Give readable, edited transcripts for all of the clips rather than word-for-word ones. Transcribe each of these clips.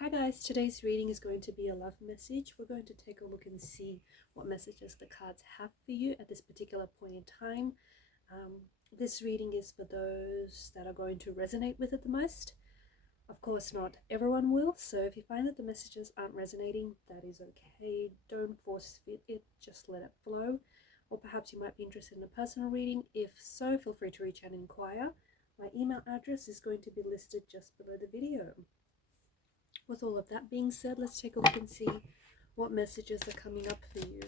Hi guys, today's reading is going to be a love message. We're going to take a look and see what messages the cards have for you at this particular point in time. This reading is for those that are going to resonate with it the most. Of course, not everyone will, so if you find that the messages aren't resonating, that is okay. Don't force fit it, just let it flow. Or perhaps you might be interested in a personal reading. If so, feel free to reach out and inquire. My email address is going to be listed just below the video. With all of that being said, let's take a look and see what messages are coming up for you.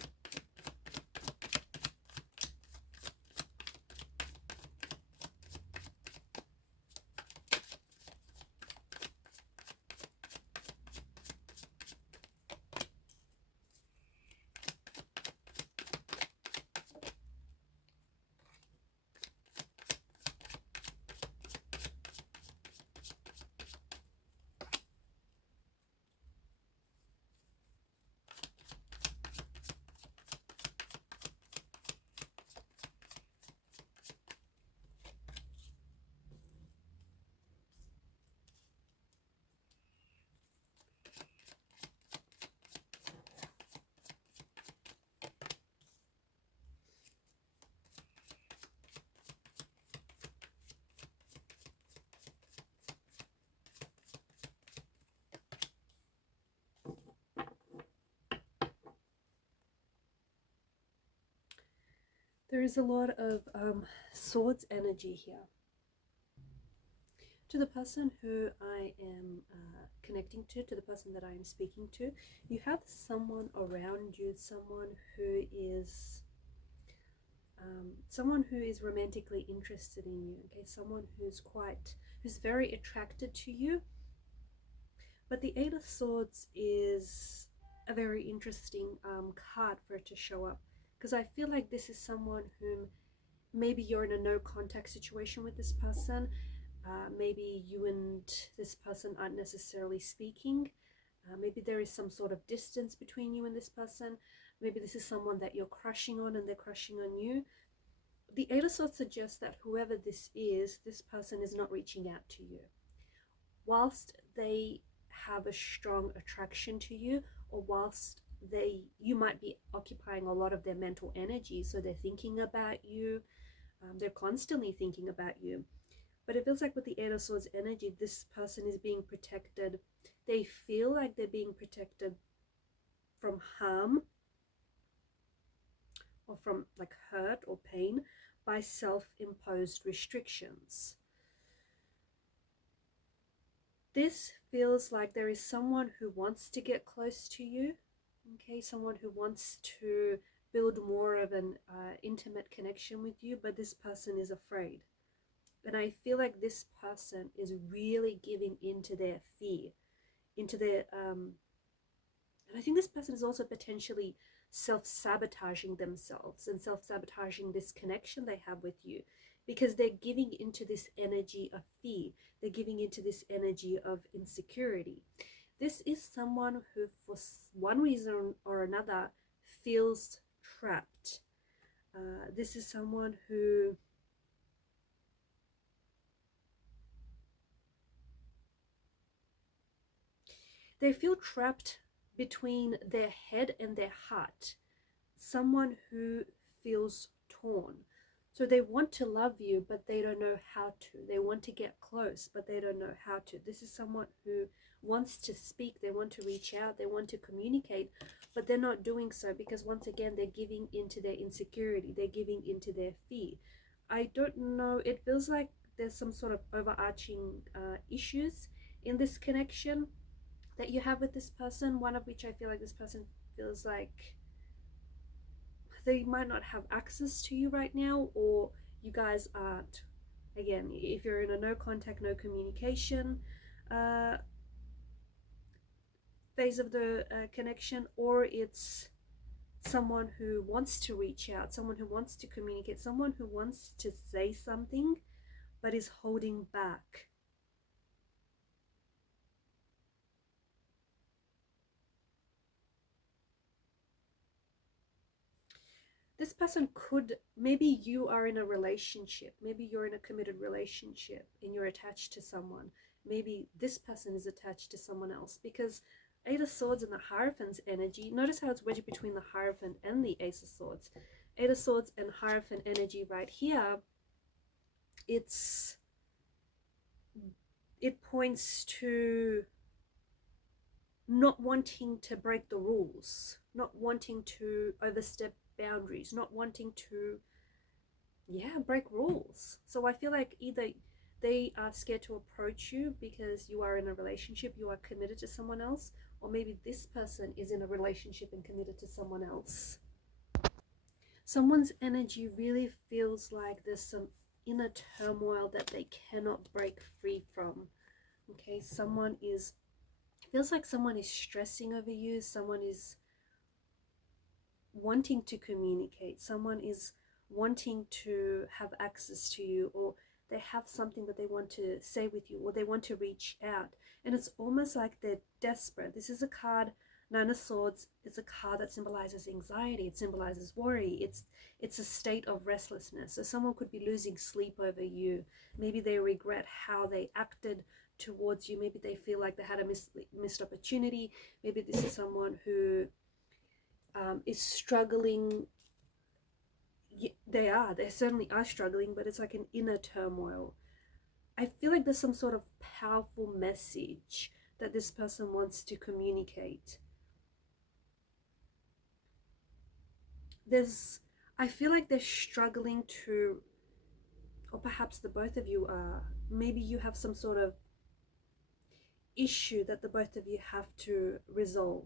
There is a lot of swords energy here. To the person who I am connecting to the person that I am speaking to, you have someone around you, someone who is romantically interested in you. Okay, someone who's very attracted to you. But the Eight of Swords is a very interesting card for it to show up, because I feel like this is someone whom maybe you're in a no contact situation with this person. Maybe you and this person aren't necessarily speaking. Maybe there is some sort of distance between you and this person. Maybe this is someone that you're crushing on and they're crushing on you. The Eight of Swords suggests that whoever this is, this person is not reaching out to you. Whilst they have a strong attraction to you, or whilst you might be occupying a lot of their mental energy, so they're thinking about you, they're constantly thinking about you. But it feels like with the Eight of Swords energy, this person is being protected. They feel like they're being protected from harm or from like hurt or pain by self-imposed restrictions. This feels like there is someone who wants to get close to you, okay, someone who wants to build more of an intimate connection with you, but this person is afraid. And I feel like this person is really giving into their fear, into their, and I think this person is also potentially self-sabotaging themselves and self-sabotaging this connection they have with you, because they're giving into this energy of fear. They're giving into this energy of insecurity. This is someone who, for one reason or another, feels trapped. This is someone who they feel trapped between their head and their heart. Someone who feels torn. So they want to love you, but they don't know how to. They want to get close, but they don't know how to. This is someone who wants to speak. They want to reach out. They want to communicate, but they're not doing so because, once again, they're giving into their insecurity. They're giving into their fear. I don't know. It feels like there's some sort of overarching issues in this connection that you have with this person, one of which I feel like this person feels like they might not have access to you right now, or you guys aren't, again, if you're in a no contact, no communication phase of the connection, or it's someone who wants to reach out, someone who wants to communicate, someone who wants to say something but is holding back. This person could, maybe you are in a relationship, maybe you're in a committed relationship and you're attached to someone. maybe this person is attached to someone else, because Eight of Swords and the Hierophant's energy, notice how it's wedged between the Hierophant and the Ace of Swords. Eight of Swords and Hierophant energy right here, it points to not wanting to break the rules, not wanting to overstep boundaries, not wanting to, break rules. So I feel like either they are scared to approach you because you are in a relationship, you are committed to someone else, or maybe this person is in a relationship and committed to someone else. Someone's energy really feels like there's some inner turmoil that they cannot break free from. Okay, feels like someone is stressing over you, someone is wanting to communicate, someone is wanting to have access to you, or they have something that they want to say with you, or they want to reach out. And it's almost like they're desperate. This is a card, Nine of Swords. It's a card that symbolizes anxiety. It symbolizes worry. It's a state of restlessness. So someone could be losing sleep over you. Maybe they regret how they acted towards you. Maybe they feel like they had a missed opportunity. Maybe this is someone who is struggling. They certainly are struggling, but it's like an inner turmoil. I feel like there's some sort of powerful message that this person wants to communicate. I feel like they're struggling to, or perhaps the both of you are, maybe you have some sort of issue that the both of you have to resolve.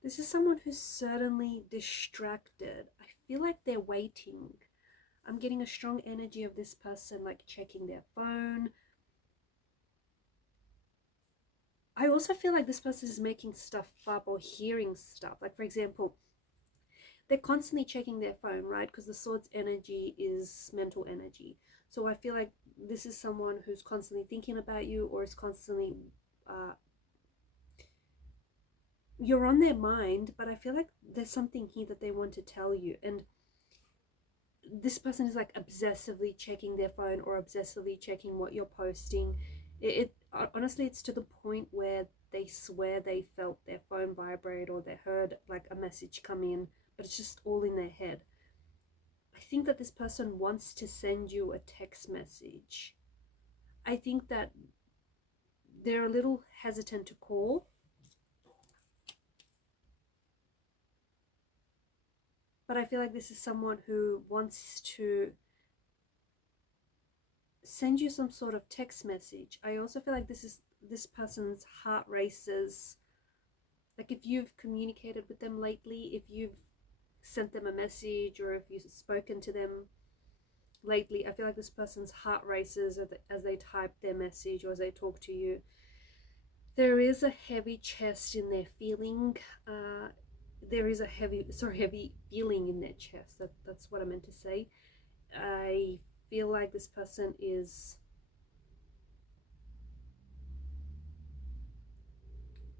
This is someone who's certainly distracted. I feel like they're waiting. I'm getting a strong energy of this person like checking their phone. I also feel like this person is making stuff up or hearing stuff. Like, for example, they're constantly checking their phone, right? Because the Swords energy is mental energy. So I feel like this is someone who's constantly thinking about you, or is constantly you're on their mind, but I feel like there's something here that they want to tell you. And this person is like obsessively checking their phone or obsessively checking what you're posting. Honestly, it's to the point where they swear they felt their phone vibrate, or they heard like a message come in, but it's just all in their head. I think that this person wants to send you a text message. I think that they're a little hesitant to call. But I feel like this is someone who wants to send you some sort of text message. I also feel like this person's heart races. Like, if you've communicated with them lately, if you've sent them a message, or if you've spoken to them lately, I feel like this person's heart races as they type their message or as they talk to you. There is a heavy chest in their feeling. There is a heavy feeling in their chest. That's what I meant to say. I feel like this person is,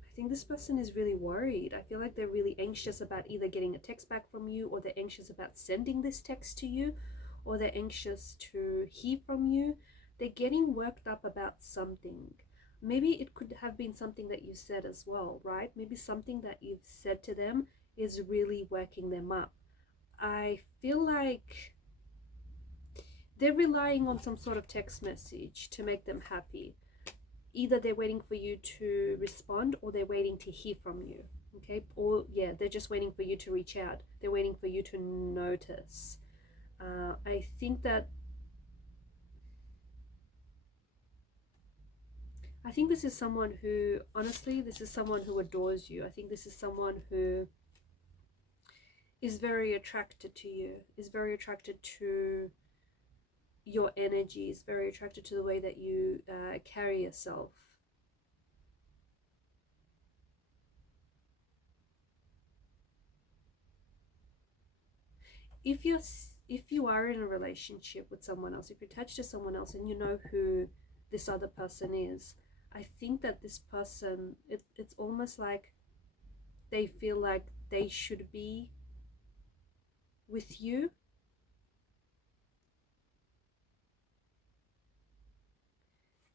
I think this person is really worried. I feel like they're really anxious about either getting a text back from you, or they're anxious about sending this text to you, or they're anxious to hear from you. They're getting worked up about something. Maybe it could have been something that you said as well, right? Maybe something that you've said to them is really working them up. I feel like they're relying on some sort of text message to make them happy. Either they're waiting for you to respond, or they're waiting to hear from you. Okay? Or yeah, they're just waiting for you to reach out. They're waiting for you to notice. I think this is someone who, honestly, this is someone who adores you. I think this is someone who is very attracted to you, is very attracted to your energy, is very attracted to the way that you carry yourself. if you are in a relationship with someone else, if you're attached to someone else and you know who this other person is, I think that this person, it's almost like they feel like they should be with you.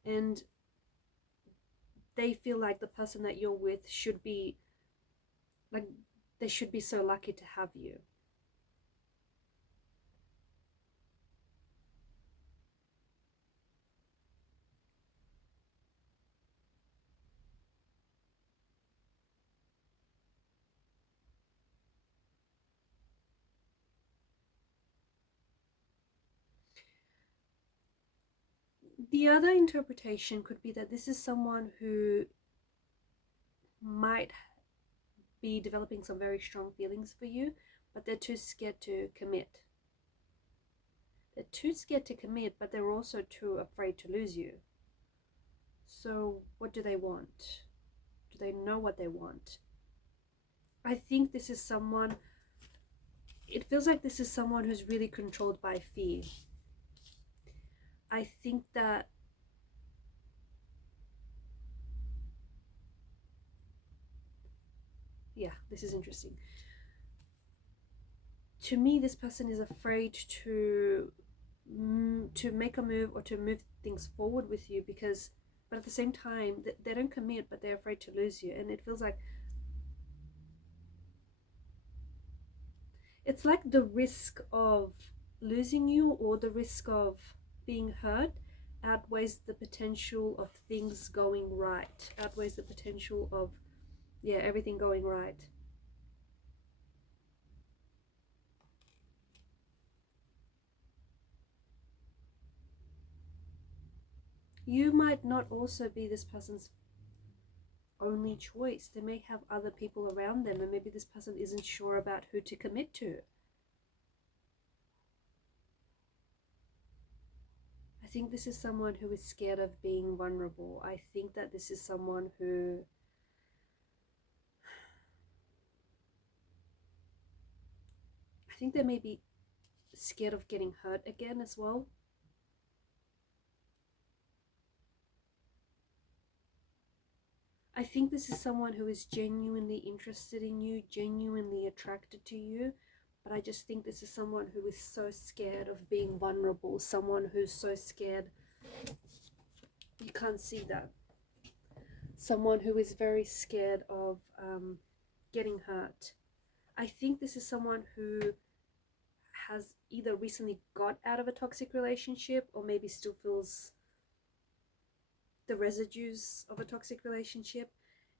And they feel like the person that you're with should be, like, they should be so lucky to have you. The other interpretation could be that this is someone who might be developing some very strong feelings for you, but they're too scared to commit. They're too scared to commit, but they're also too afraid to lose you. So what do they want? Do they know what they want? I think this is someone, it feels like this is someone who's really controlled by fear. I think that yeah, this is interesting. To me, this person is afraid to make a move or to move things forward with you, because, but at the same time, they don't commit, but they're afraid to lose you. And it feels like it's like the risk of losing you or the risk of being hurt outweighs the potential of things going right, outweighs the potential of, yeah, everything going right. You might not also be this person's only choice. They may have other people around them, and maybe this person isn't sure about who to commit to. I think this is someone who is scared of being vulnerable. I think that this is someone who I think they may be scared of getting hurt again as well. I think this is someone who is genuinely interested in you, genuinely attracted to you, but I just think this is someone who is so scared of being vulnerable, someone who's so scared. You can't see that. Someone who is very scared of getting hurt. I think this is someone who has either recently got out of a toxic relationship or maybe still feels the residues of a toxic relationship,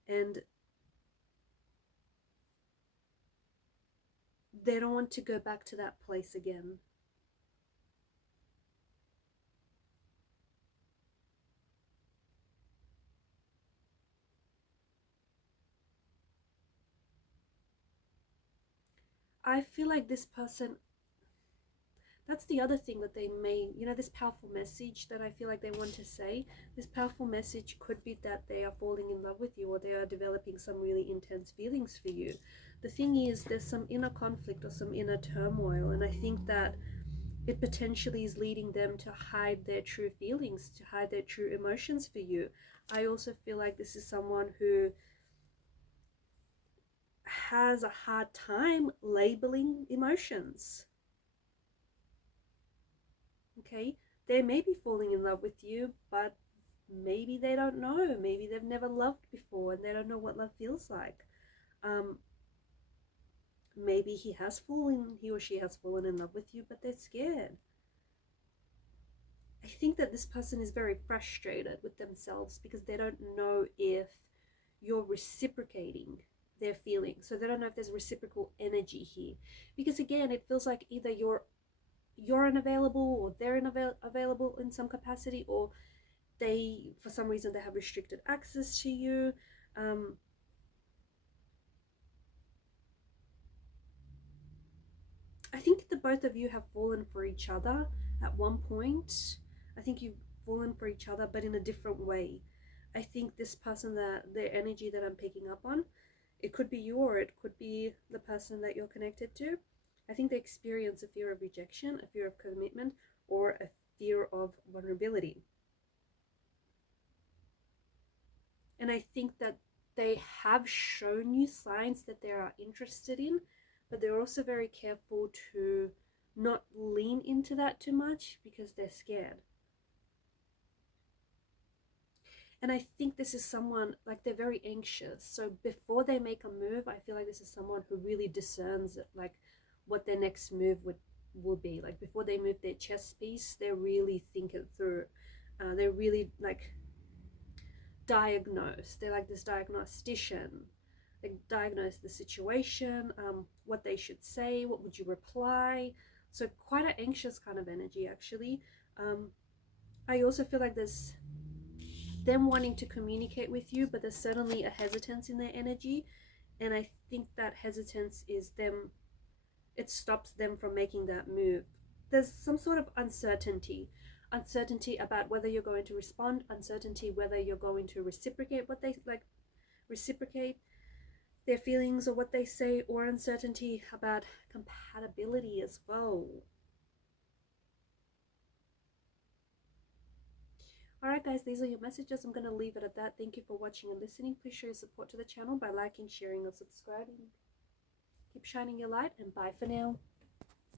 and they don't want to go back to that place again. I feel like this person, that's the other thing that they may, this powerful message that I feel like they want to say, this powerful message could be that they are falling in love with you, or they are developing some really intense feelings for you. The thing is, there's some inner conflict or some inner turmoil, and I think that it potentially is leading them to hide their true feelings, to hide their true emotions for you. I also feel like this is someone who has a hard time labeling emotions. Okay, they may be falling in love with you, but maybe they don't know. Maybe they've never loved before and they don't know what love feels like. Maybe he or she has fallen in love with you, but they're scared. I think that this person is very frustrated with themselves because they don't know if you're reciprocating their feelings. So they don't know if there's reciprocal energy here. Because again, it feels like either you're unavailable or they're unavailable in some capacity, or they, for some reason, they have restricted access to you. I think the both of you have fallen for each other at one point. I think you've fallen for each other, but in a different way. I think this person, that their energy that I'm picking up on, it could be you or it could be the person that you're connected to. I think they experience a fear of rejection, a fear of commitment, or a fear of vulnerability. And I think that they have shown you signs that they are interested in, but they're also very careful to not lean into that too much because they're scared. And I think this is someone, like, they're very anxious. So before they make a move, I feel like this is someone who really discerns like what their next move will be. Like before they move their chess piece, they really think it through. They're really like diagnosed. They're like this diagnostician. They diagnose the situation, what they should say, what would you reply. So quite an anxious kind of energy, actually. I also feel like there's them wanting to communicate with you, but there's certainly a hesitance in their energy. And I think that hesitance is them, it stops them from making that move. There's some sort of uncertainty about whether you're going to respond, uncertainty whether you're going to reciprocate what they like, reciprocate their feelings or what they say, or uncertainty about compatibility as well. Alright guys, these are your messages. I'm going to leave it at that. Thank you for watching and listening. Please show your support to the channel by liking, sharing, or subscribing. Keep shining your light, and bye for now.